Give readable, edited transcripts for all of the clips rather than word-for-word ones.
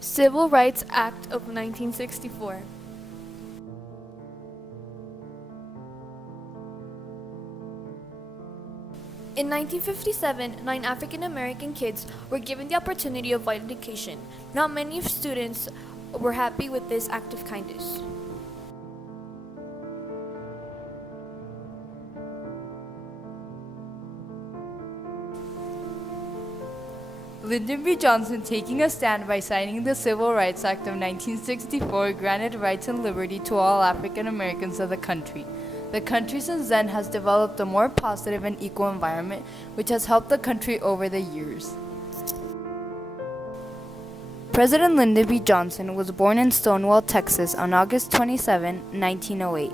Civil Rights Act of 1964. In 1957, 9 African American kids were given the opportunity of white education. Not many students were happy with this act of kindness. Lyndon B. Johnson, taking a stand by signing the Civil Rights Act of 1964, granted rights and liberty to all African Americans of the country. The country since then has developed a more positive and equal environment, which has helped the country over the years. President Lyndon B. Johnson was born in Stonewall, Texas on August 27, 1908.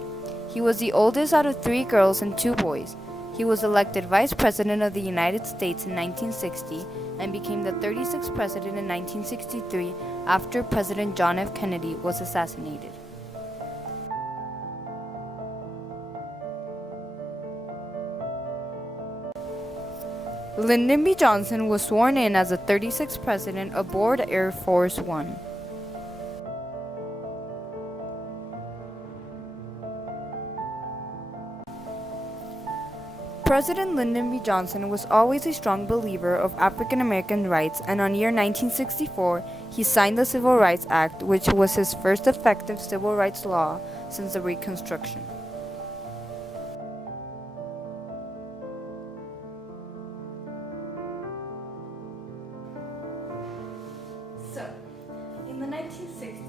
He was the oldest out of 3 girls and 2 boys. He was elected Vice President of the United States in 1960 and became the 36th President in 1963 after President John F. Kennedy was assassinated. Lyndon B. Johnson was sworn in as the 36th President aboard Air Force One. President Lyndon B. Johnson was always a strong believer of African American rights, and on year 1964, he signed the Civil Rights Act, which was his first effective civil rights law since the Reconstruction. So, in the 1960s,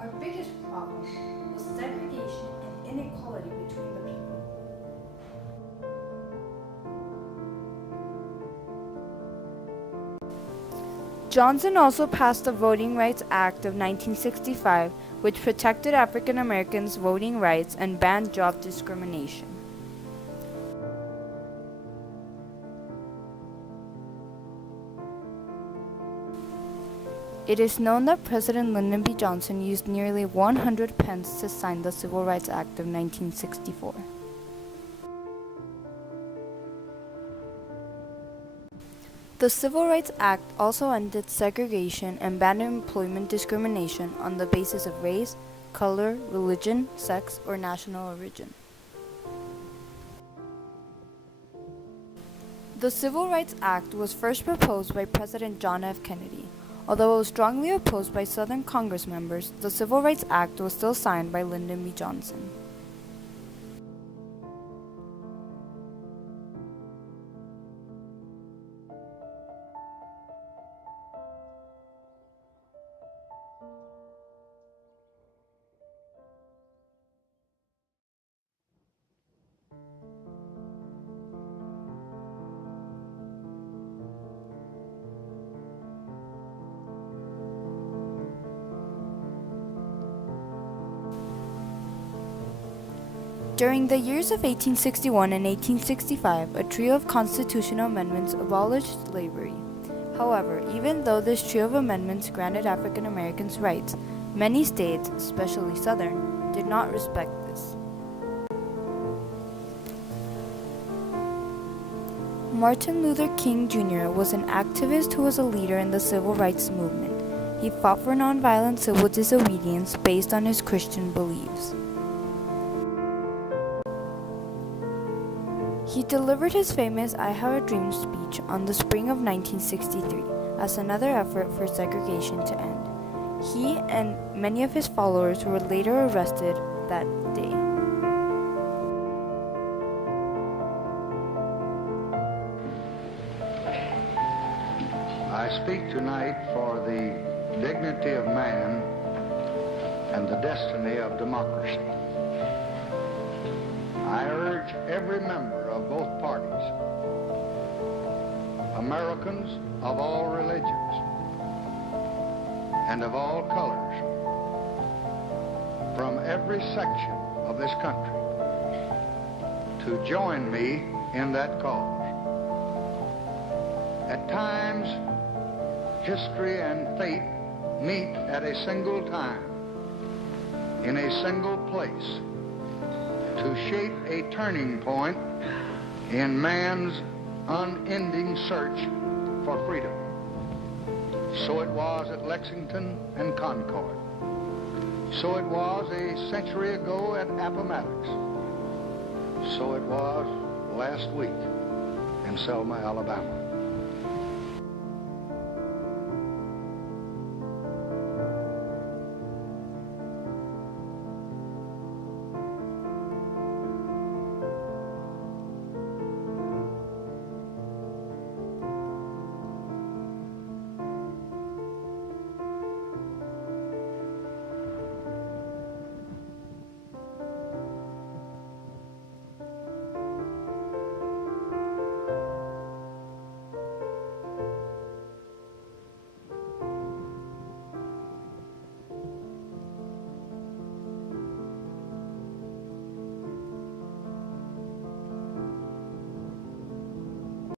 our biggest problem was segregation and inequality between the people. Johnson also passed the Voting Rights Act of 1965, which protected African Americans' voting rights and banned job discrimination. It is known that President Lyndon B. Johnson used nearly 100 pens to sign the Civil Rights Act of 1964. The Civil Rights Act also ended segregation and banned employment discrimination on the basis of race, color, religion, sex, or national origin. The Civil Rights Act was first proposed by President John F. Kennedy. Although it was strongly opposed by Southern Congress members, the Civil Rights Act was still signed by Lyndon B. Johnson. During the years of 1861 and 1865, a trio of constitutional amendments abolished slavery. However, even though this trio of amendments granted African Americans rights, many states, especially Southern, did not respect this. Martin Luther King Jr. was an activist who was a leader in the civil rights movement. He fought for nonviolent civil disobedience based on his Christian beliefs. He delivered his famous I Have a Dream speech on the spring of 1963 as another effort for segregation to end. He and many of his followers were later arrested that day. I speak tonight for the dignity of man and the destiny of democracy. I urge every member of both parties, Americans of all religions and of all colors, from every section of this country, to join me in that cause. At times, history and fate meet at a single time, in a single place, to shape a turning point in man's unending search for freedom. So it was at Lexington and Concord. So it was a century ago at Appomattox. So it was last week in Selma, Alabama.